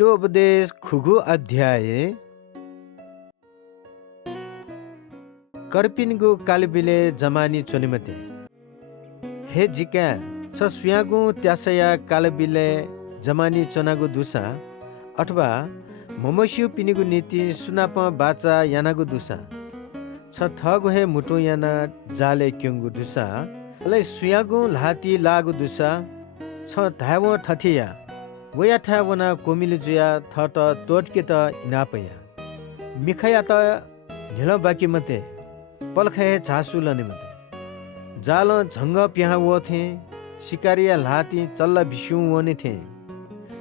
हितोपदेश खुगु अध्याय कर्पिनगु कालबिले जमानी चोनिमते हे जिका सस्व्यागु त्यासया कालबिले जमानी चोनागु दुसा अथवा ममस्यु पिनिगु नीति सुनाप बाचा यानागु दुसा छ ठगु हे मुटु याना जाले क्युंगु दुसा अले सुयागु लाती लागु दुसा छ धाव ठथिया वया था वना कोमिल जुया थट तोटके त इनापया मिखया त झेल बाकी मते पलखे झासु लने मते जाल झंग प्याह वो थे शिकारिया लाती चल्ला बिस्यु वने थे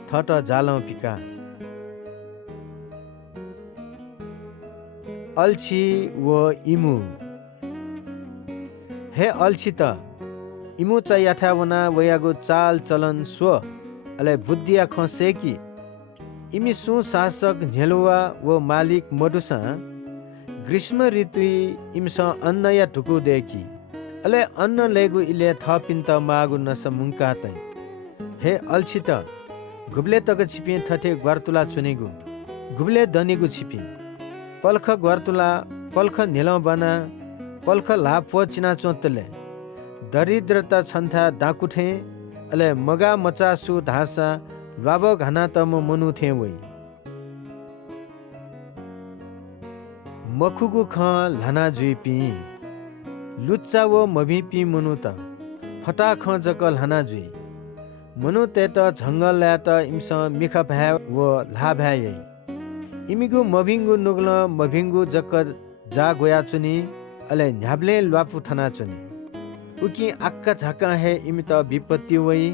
थट जाल पिका अल्छी व इमु हे अल्छी त इमु चा याथा वना वयागो चाल चलन स्व अले बुद्धिया खसेकी इमी सुशासक झेलुवा व मालिक मडुसा ग्रीष्म ऋतु इमसा अन्न या ढुकु देखी अले अन्न लेगु इले थपिन्त मागु नस मुंका तै हे अल्छित गुब्ले तक छिपि थथे ग्वारतुला चुनेगु गुब्ले दनेगु छिपि पल्ख ग्वारतुला पल्ख नेल बना पल्ख लाभ चिना चोतले दरिद्रता छन्था डाकुठे अले मगा मचासु धासा लाभ घना तम मनु थे वई मखुगु ख लाना जुइपी लुच्चा वो मभिपी मनु त फटा ख जक लाना जुइ मनु तेत झंगल ल्यात इमस मिखा भ्या वो ला भ्या इमिगु मभिंगु नुगल मभिंगु जक जा गोया चुनी अले न्याब्ले ल्वाफु थना चुनी उकी आक्का झाका है इमी त विपत्ति वई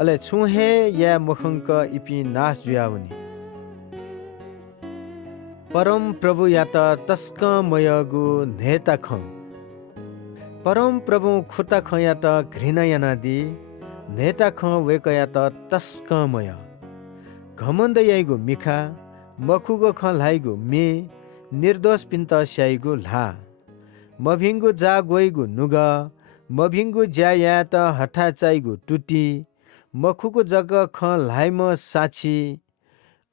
अले छुहे या मुखंक इपी नाश जुयावनी परम प्रभु या त तस्कमयगु नेता ख परम प्रभु खुता ख या त घृणा यानादि नेता ख वेक या त तस्कमय घमण्ड याइगु मिखा मखुगो ख लाइगु मे निर्दोष पिन्त स्याइगु ला मभिंगु जा गोइगु नुग मभिंगु ज्या या त हठा चाइगु टुटी मखुको जग ख लाइम साछी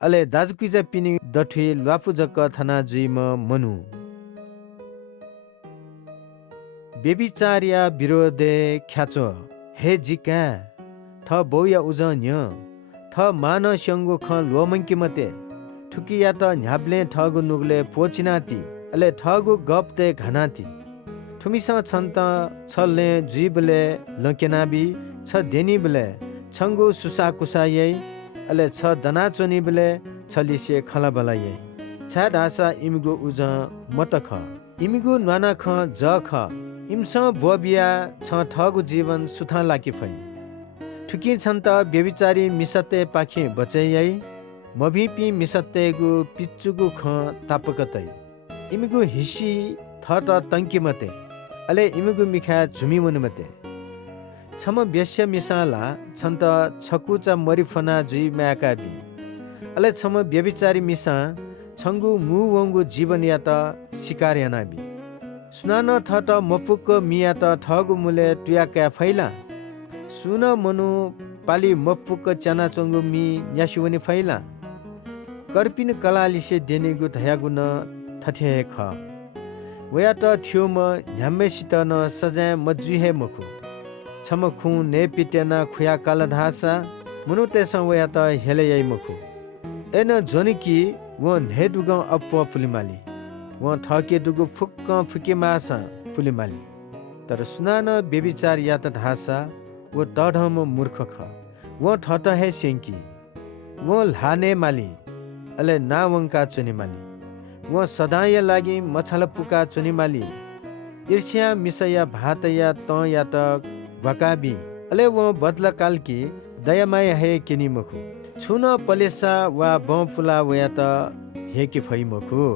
अले दाजुकुजा पिनि दठुई ल्वाफु जग थना जुइम मनु बेबिचारिया विरोधे ख्याचो हे जिका थ बौया उजन्य थ मान स्यंगु ख लोमंकी मते ठुकिया त न्याब्ले ठगु नुगले पोचिनाती अले ठगु गप्ते घनाती ठुमिसा छन्त छल्ले जीवले लकेनाबी छ देनीबले छंगु सुसा कुसायै अले छ दनाचोनी बले छलिसे खलाबलायै छ ढासा इमिगु उज मतख इमिगु नाना ख ज ख इमस बोबिया छ ठगु जीवन सुथा लाकी फै ठुकी छन्त बेबिचारी मिसते पाखे बचैयै मभिपी मिसतेगु पिच्चुगु ख तापकतै इमिगु हिसी थट तंकी मते अले इमिगु मिखा झुमी मते छम बेस्य मिसाला छन्त छकुचा मरिफना जुइ म्याकाबी अले छम बेबिचारी मिसा छंगु मु वंगु जीवन या त शिकार यानाबी सुनान थट मपुक मिया त ठगु मुले टुयाका फैला सुन मनु पाली मपुक चना चंगु मि न्यासिवनी फैला कर्पिन कलालिसे देनेगु धयागु न थथे ख वया त थियो म न्यामेसित न सजाय मजुहे मखु छम खु ने पितेना खुया काल धासा मुनु तेसा वया त हेले यै मखु एन जोनिकी व ने दुग अप फुलिमाली व ठके दुगु फुक्क फुके मासा फुलिमाली तर सुनान बेबिचार या त धासा व तढम मूर्ख ख व ठट हे सेंकी व लाने माली अले नावंका चुनी माली व सदाय लागि मछल पुका चुनी माली ईर्ष्या मिसया भातया त या त वकाबी अले व बदला काल की दयामाय हे किनी मखु छुन पलेसा वा बफुला वया त हे कि फै मखु